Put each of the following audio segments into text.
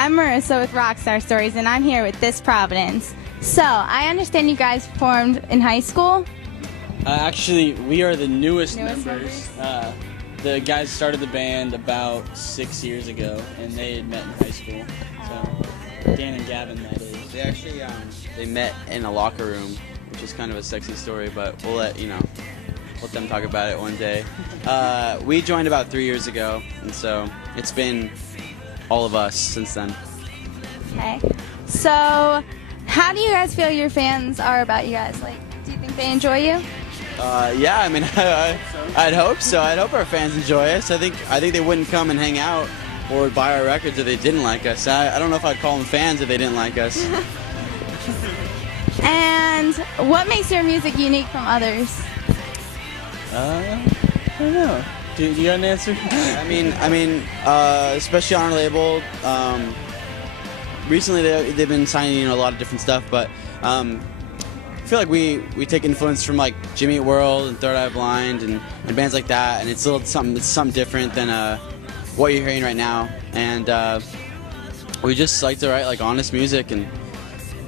I'm Marissa with Rockstar Stories, and I'm here with This Providence. So, I understand you guys formed in high school? Actually, we are the newest members. The guys started the band about 6 years ago, and they had met in high school. So, Dan and Gavin, that is. They actually they met in a locker room, which is kind of a sexy story, but we'll let them talk about it one day. We joined about 3 years ago, and so it's been all of us since then. Okay. So, how do you guys feel your fans are about you guys? Like, do you think they enjoy you? Yeah, I mean, I'd hope so. I'd hope our fans enjoy us. I think they wouldn't come and hang out or buy our records if they didn't like us. I don't know if I'd call them fans if they didn't like us. And what makes your music unique from others? I don't know. Do you got an answer? I mean, especially on our label. Recently, they've been signing a lot of different stuff, but I feel like we take influence from like Jimmy Eat World and Third Eye Blind and bands like that, and it's a little something different than what you're hearing right now. And we just like to write like honest music, and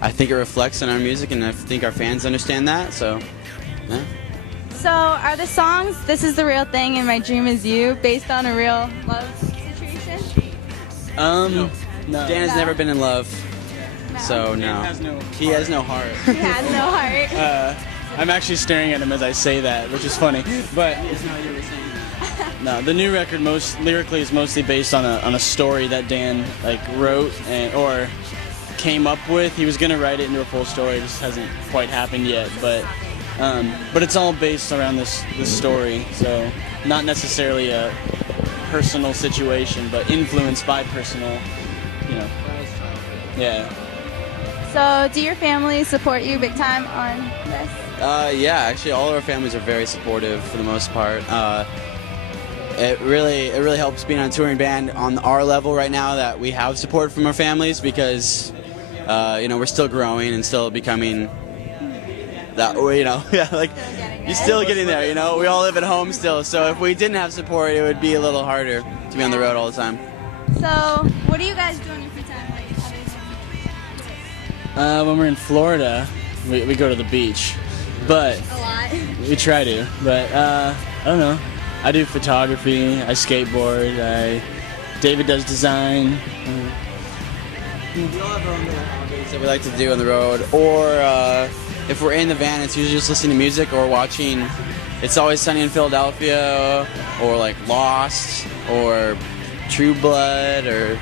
I think it reflects in our music, and I think our fans understand that. So, yeah. So, are the songs "This Is the Real Thing" and "My Dream Is You" based on a real love situation? No. Dan has never been in love, so no. He has no heart. He has no heart. I'm actually staring at him as I say that, which is funny. But no, the new record lyrically is mostly based on a story that Dan wrote or came up with. He was gonna write it into a full story. It just hasn't quite happened yet, but it's all based around this story. So not necessarily a personal situation, but influenced by personal. Yeah. So, do your family support you big time on this? Yeah, actually, all of our families are very supportive for the most part. It really helps being on a touring band on our level right now that we have support from our families because we're still growing and still becoming that way. You're still getting there. We all live at home still, so if we didn't have support, it would be a little harder to be on the road all the time. So, what do you guys do on your free time? When we're in Florida, we go to the beach, but A lot. we try to. But I don't know. I do photography. I skateboard. David does design. We all have our own little hobbies that we like to do on the road, or if we're in the van, it's usually just listening to music or watching It's Always Sunny in Philadelphia, or like Lost, or True Blood, or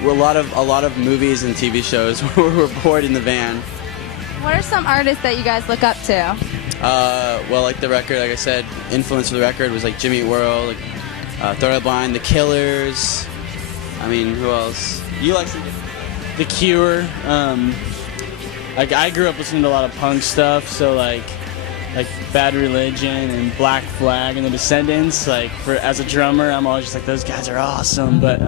a lot of movies and TV shows where we're bored in the van. What are some artists that you guys look up to? Well, like the record, like I said, influence for the record was like Jimmy Eat World, Third Eye Blind, The Killers. I mean, who else? You like some different? The Cure. I grew up listening to a lot of punk stuff, so like Bad Religion and Black Flag and the Descendants. As a drummer, I'm always just like, those guys are awesome. But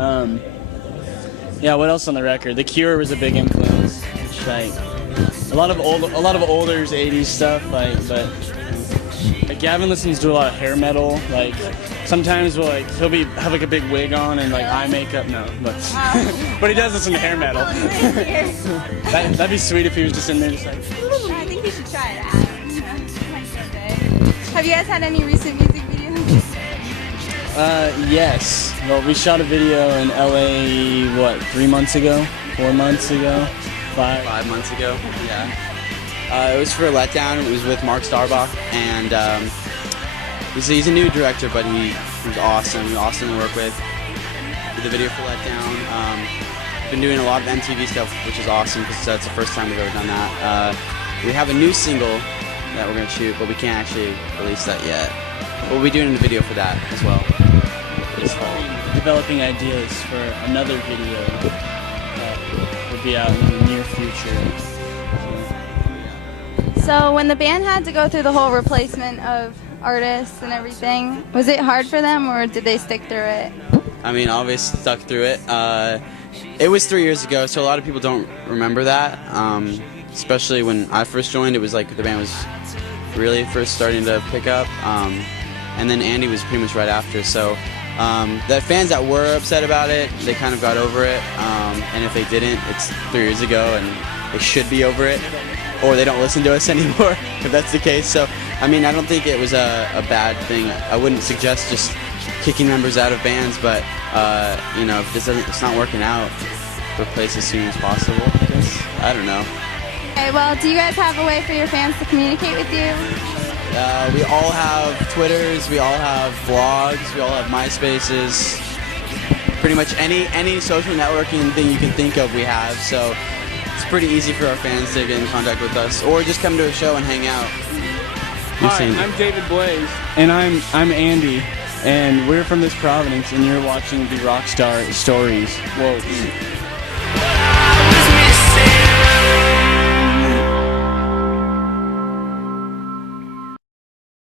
yeah, what else on the record? The Cure was a big influence. A lot of older 80s stuff. But Gavin listens to a lot of hair metal. Sometimes we'll he'll have a big wig on and eye makeup. No, but but he does listen to hair metal. That'd be sweet if he was just in there just I think you should try it out. Have you guys had any recent music videos? Yes. Well, we shot a video in LA, 3 months ago? 4 months ago? 5 months ago, yeah. It was for Letdown. It was with Mark Starbach, and he's a new director, but he was awesome. He was awesome to work with. Did the video for Letdown. Been doing a lot of MTV stuff, which is awesome because that's the first time we've ever done that. We have a new single that we're going to shoot, but we can't actually release that yet. We'll be doing a video for that as well. Developing ideas for another video that will be out in the near future. So when the band had to go through the whole replacement of artists and everything, was it hard for them or did they stick through it? I mean, obviously stuck through it. It was 3 years ago, so a lot of people don't remember that. Especially when I first joined, it was like the band was really first starting to pick up. And then Andy was pretty much right after, so The fans that were upset about it, they kind of got over it. And if they didn't, it's 3 years ago, and they should be over it. Or they don't listen to us anymore, if that's the case. So, I mean, I don't think it was a bad thing. I wouldn't suggest just kicking members out of bands, but, you know, if it's not working out, replace as soon as possible, I guess. I don't know. Okay, well, do you guys have a way for your fans to communicate with you? We all have Twitters, we all have blogs, we all have MySpaces. Pretty much any social networking thing you can think of we have, so it's pretty easy for our fans to get in contact with us, or just come to a show and hang out. Hi, I'm David Blaze. And I'm Andy. And we're from this Providence, and you're watching the Rockstar Stories. Whoa.